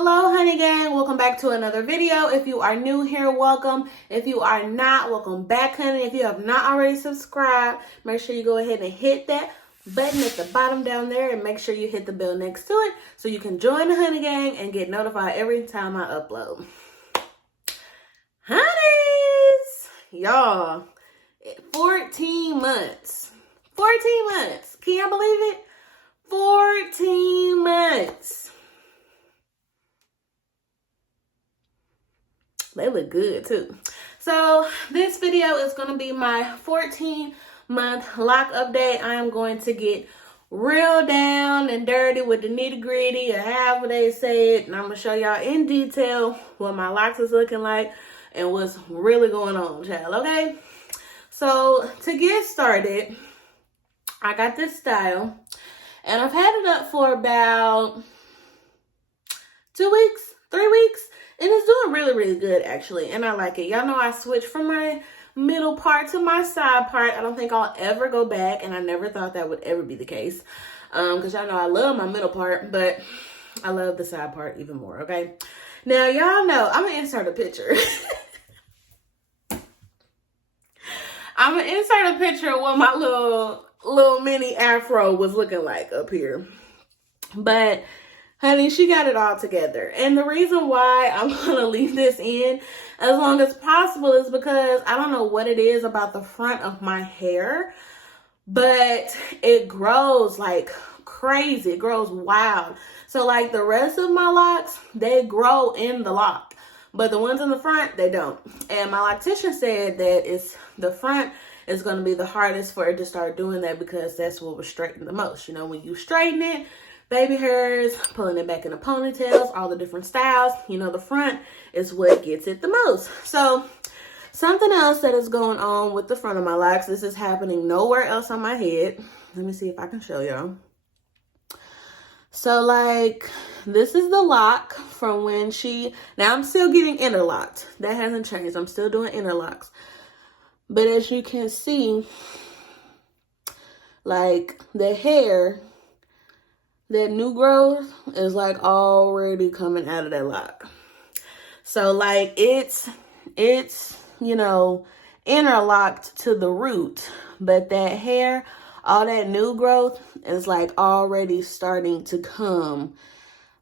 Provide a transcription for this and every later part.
Hello honey gang, welcome back to another video. If you are new here, welcome. If you are not, welcome back honey. If you have not already subscribed, make sure you go ahead and hit that button at the bottom down there and make sure you hit the bell next to it so you can join the honey gang and get notified every time I upload. Honeys, y'all, 14 months. 14 months. Can y'all believe it? 14 months. They look good too. So this video is going to be my 14-month lock update. I am going to get real down and dirty with the nitty-gritty or however they say it. And I'm going to show y'all in detail what my locks is looking like and what's really going on, child. Okay? So to get started, I got this style. And I've had it up for about 2 weeks, 3 weeks. And it's doing really, really good, actually. And I like it. Y'all know I switched from my middle part to my side part. I don't think I'll ever go back. And I never thought that would ever be the case. Because y'all know I love my middle part. But I love the side part even more, okay? Now, y'all know I'm going to insert a picture. I'm going to insert a picture of what my little mini afro was looking like up here. But honey, she got it all together. And the reason why I'm going to leave this in as long as possible is because I don't know what it is about the front of my hair, but it grows like crazy. It grows wild. So like the rest of my locks, they grow in the lock, but the ones in the front, they don't. And my loctician said that the front is going to be the hardest for it to start doing that because that's what was straightened the most. You know, when you straighten it, baby hairs, pulling it back into ponytails, all the different styles, you know, the front is what gets it the most. So something else that is going on with the front of my locks, this is happening nowhere else on my head. Let me see if I can show y'all. So like, this is the lock from when now I'm still getting interlocked. That hasn't changed. I'm still doing interlocks. But as you can see, like the hair, that new growth is like already coming out of that lock. So like it's, you know, interlocked to the root, but that hair, all that new growth is like already starting to come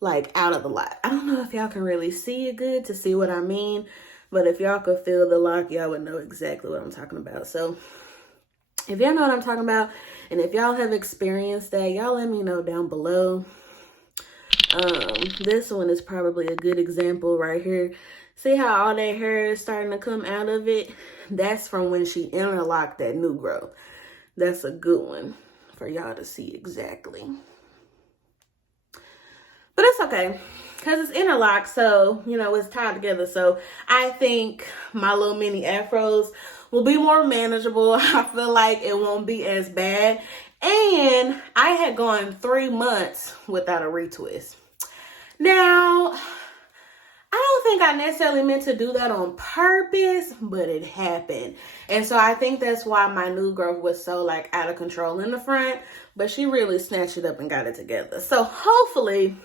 like out of the lock. I don't know if y'all can really see it good to see what I mean, but if y'all could feel the lock, y'all would know exactly what I'm talking about. So if y'all know what I'm talking about, and if y'all have experienced that, y'all let me know down below. This one is probably a good example right here. See how all that hair is starting to come out of it? That's from when she interlocked that new growth. That's a good one for y'all to see exactly. But it's okay, because it's interlocked, so, you know, it's tied together. So I think my little mini afros will be more manageable. I feel like it won't be as bad. And I had gone 3 months without a retwist. Now, I don't think I necessarily meant to do that on purpose, but it happened. And so I think that's why my new growth was so like out of control in the front, but she really snatched it up and got it together. So hopefully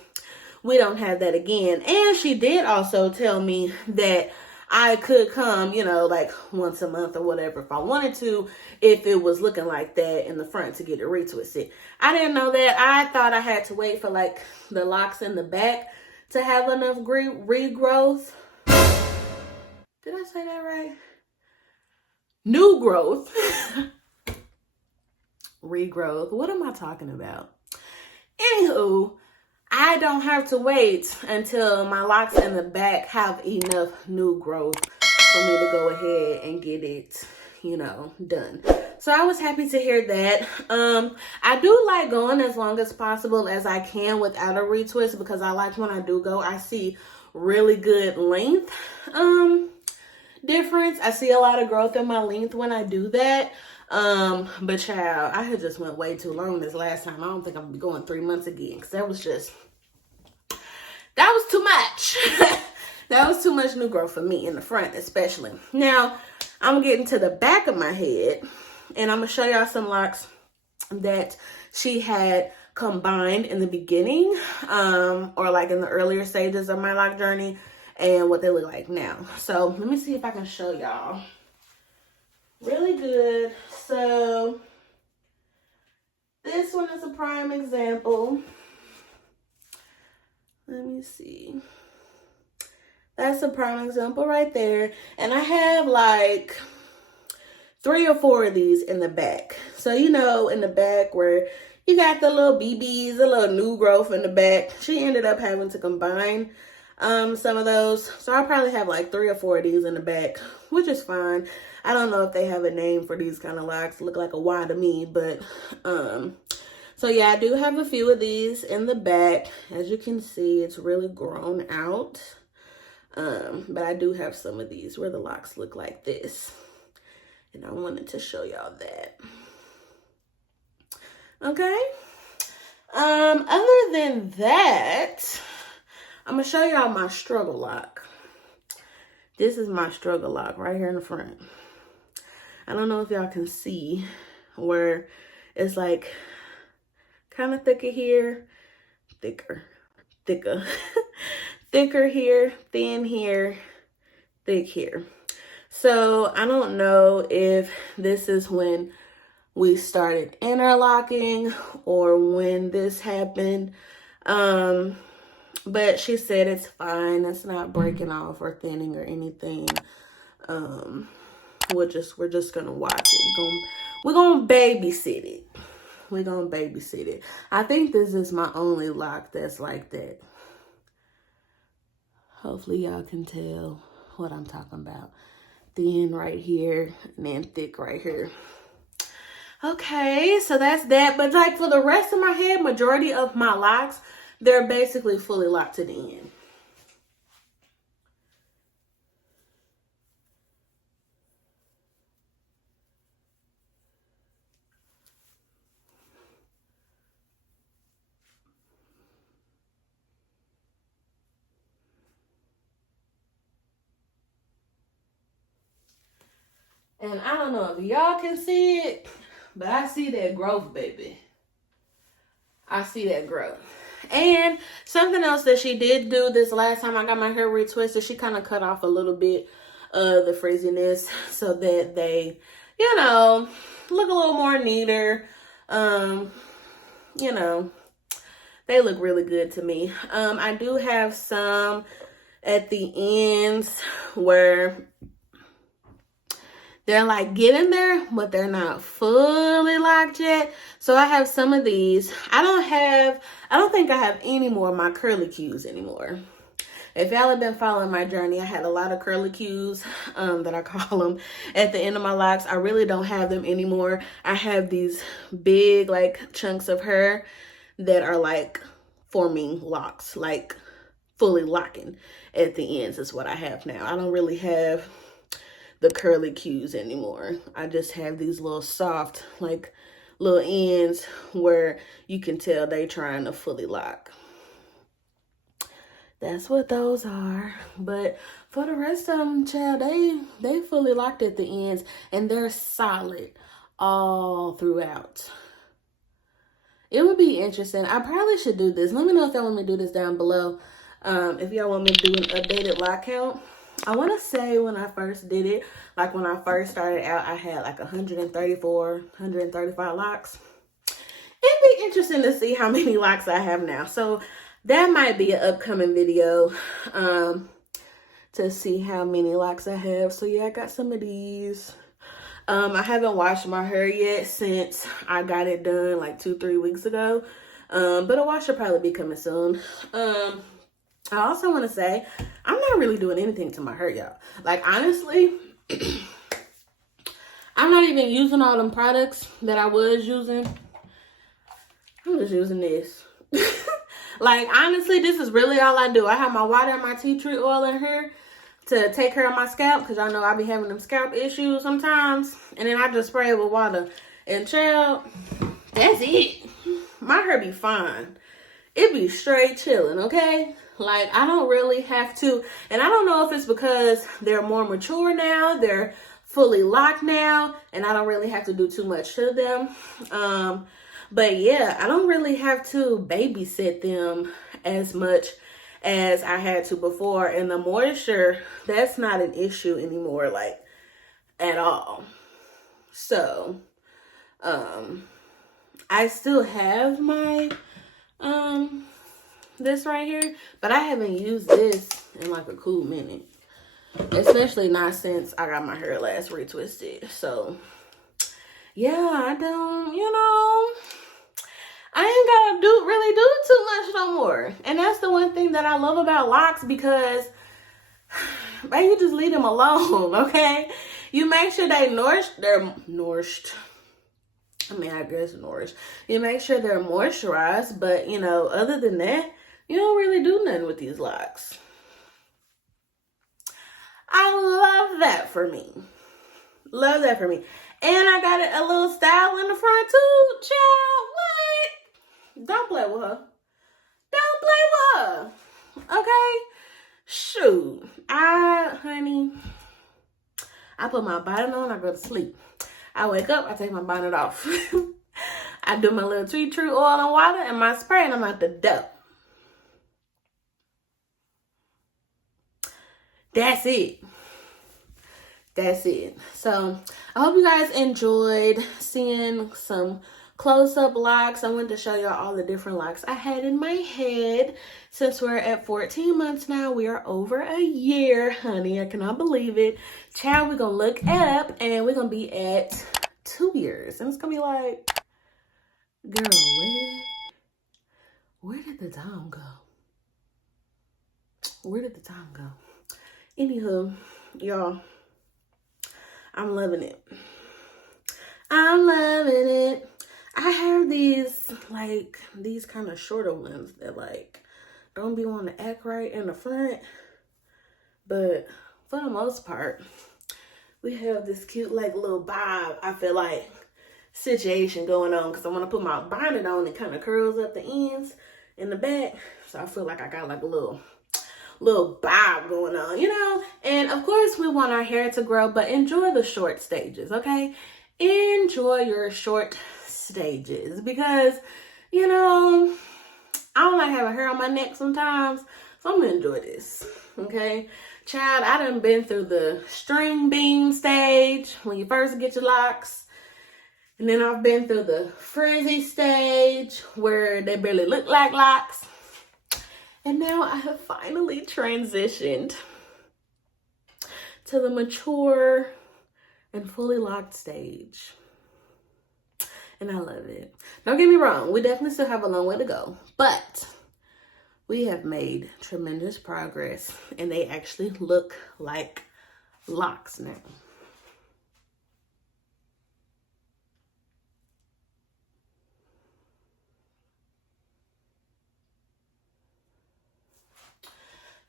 we don't have that again. And she did also tell me that I could come, you know, like once a month or whatever if I wanted to, if it was looking like that in the front to get it retwisted. I didn't know that. I thought I had to wait for like the locks in the back to have enough regrowth. Did I say that right? New growth. Regrowth. What am I talking about? Anywho, I don't have to wait until my locks in the back have enough new growth for me to go ahead and get it, you know, done. So I was happy to hear that. I do like going as long as possible as I can without a retwist, because I like when I do go, I see really good length difference. I see a lot of growth in my length when I do that. But child, I had just went way too long this last time. I don't think I'm gonna be going 3 months again, because that was too much. That was too much new growth for me in the front, especially. Now, I'm getting to the back of my head, and I'm gonna show y'all some locks that she had combined in the beginning, or like in the earlier stages of my lock journey, and what they look like now. So let me see if I can show y'all really good. So this one is a prime example. Let me see. That's a prime example right there. And I have like 3 or 4 of these in the back. So, you know, in the back where you got the little BBs, the little new growth in the back. She ended up having to combine some of those. So I probably have like 3 or 4 of these in the back, which is fine. I don't know if they have a name for these kind of locks. Look like a Y to me, but so yeah, I do have a few of these in the back. As you can see, it's really grown out. But I do have some of these where the locks look like this. And I wanted to show y'all that. Okay. Other than that, I'm gonna show y'all my struggle lock. This is my struggle lock right here in the front. I don't know if y'all can see where it's like kind of thicker here, thicker, thicker here, thin here, thick here. So I don't know if this is when we started interlocking or when this happened. But she said it's fine. It's not breaking off or thinning or anything. We're just gonna watch it. We're gonna babysit it. We're gonna babysit it. I think this is my only lock that's like that. Hopefully y'all can tell what I'm talking about. Thin right here and then thick right here. Okay, so that's that. But like for the rest of my head, majority of my locks, they're basically fully locked to the end. And I don't know if y'all can see it, but I see that growth, baby. I see that growth. And something else that she did do this last time I got my hair retwisted, she kind of cut off a little bit of the frizziness so that they, you know, look a little more neater. You know, they look really good to me. I do have some at the ends where they're like getting there, but they're not fully locked yet. So I have some of these. I don't think I have any more of my curly cues anymore. If y'all have been following my journey, I had a lot of curly cues, that I call them, at the end of my locks. I really don't have them anymore. I have these big like chunks of hair that are like forming locks, like fully locking at the ends is what I have now. I don't really have the curly cues anymore. I just have these little soft, like little ends where you can tell they trying to fully lock. That's what those are. But for the rest of them, child, they fully locked at the ends and they're solid all throughout. It would be interesting. I probably should do this. Let me know if y'all want me to do this down below. If y'all want me to do an updated lock count. I want to say when I first did it, like when I first started out, I had like 134, 135 locks. It'd be interesting to see how many locks I have now. So that might be an upcoming video to see how many locks I have. So yeah, I got some of these. I haven't washed my hair yet since I got it done like 2-3 weeks ago. But a wash will probably be coming soon. I also want to say, I'm not really doing anything to my hair, y'all. Like, honestly, I'm not even using all them products that I was using. I'm just using this. Like, honestly, this is really all I do. I have my water and my tea tree oil in here to take care of my scalp, because I know I be having them scalp issues sometimes. And then I just spray it with water. And child, that's it. My hair be fine. It be straight chilling, okay? Like, I don't really have to, and I don't know if it's because they're more mature now, they're fully locked now, and I don't really have to do too much to them. But yeah, I don't really have to babysit them as much as I had to before. And the moisture, that's not an issue anymore, like at all. So, I still have my, this right here, but I haven't used this in like a cool minute. Especially not since I got my hair last retwisted. So, yeah, I don't, I ain't gotta really do too much no more. And that's the one thing that I love about locks, because man, you just leave them alone, okay? You make sure they're nourished. I mean, I guess nourished. You make sure they're moisturized, but other than that, you don't really do nothing with these locks. I love that for me. Love that for me. And I got a little style in the front too. Child, what? Don't play with her. Don't play with her. Okay? Shoot. Honey, I put my bonnet on, I go to sleep. I wake up, I take my bonnet off. I do my little tea tree oil and water and my spray, and I'm out the door. That's it. That's it. So I hope you guys enjoyed seeing some close-up locks. I wanted to show y'all all the different locks I had in my head. Since we're at 14 months now, we are over a year, honey. I cannot believe it. Child, we're gonna look up and we're gonna be at 2 years. And it's gonna be like, girl, where did the time go? Where did the time go? Anywho, y'all, I'm loving it. I'm loving it. I have these kind of shorter ones that don't be wanting to act right in the front. But for the most part, we have this cute little bob, I feel like, situation going on, because I want to put my bonnet on. It kind of curls up the ends in the back. So I feel like I got a little bob going on, And of course we want our hair to grow, but enjoy the short stages, okay? Enjoy your short stages, because, I don't like having hair on my neck sometimes, so I'm gonna enjoy this, okay? Child, I done been through the string bean stage when you first get your locks, and then I've been through the frizzy stage where they barely look like locks. And now I have finally transitioned to the mature and fully locked stage. And I love it. Don't get me wrong, we definitely still have a long way to go, but we have made tremendous progress and they actually look like locks now.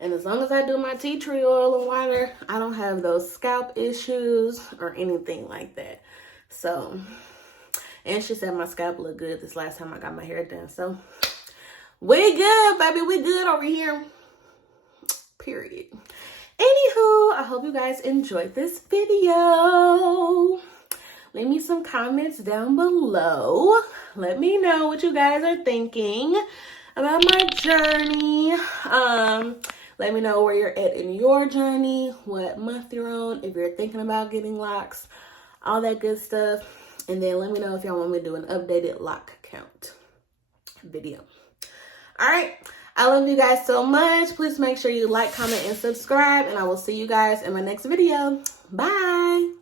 And as long as I do my tea tree oil and water, I don't have those scalp issues or anything like that. So, and she said my scalp looked good this last time I got my hair done. So, we good, baby. We good over here. Period. Anywho, I hope you guys enjoyed this video. Leave me some comments down below. Let me know what you guys are thinking about my journey. Let me know where you're at in your journey, what month you're on, if you're thinking about getting locks, all that good stuff. And then let me know if y'all want me to do an updated lock count video. All right. I love you guys so much. Please make sure you like, comment, and subscribe. And I will see you guys in my next video. Bye.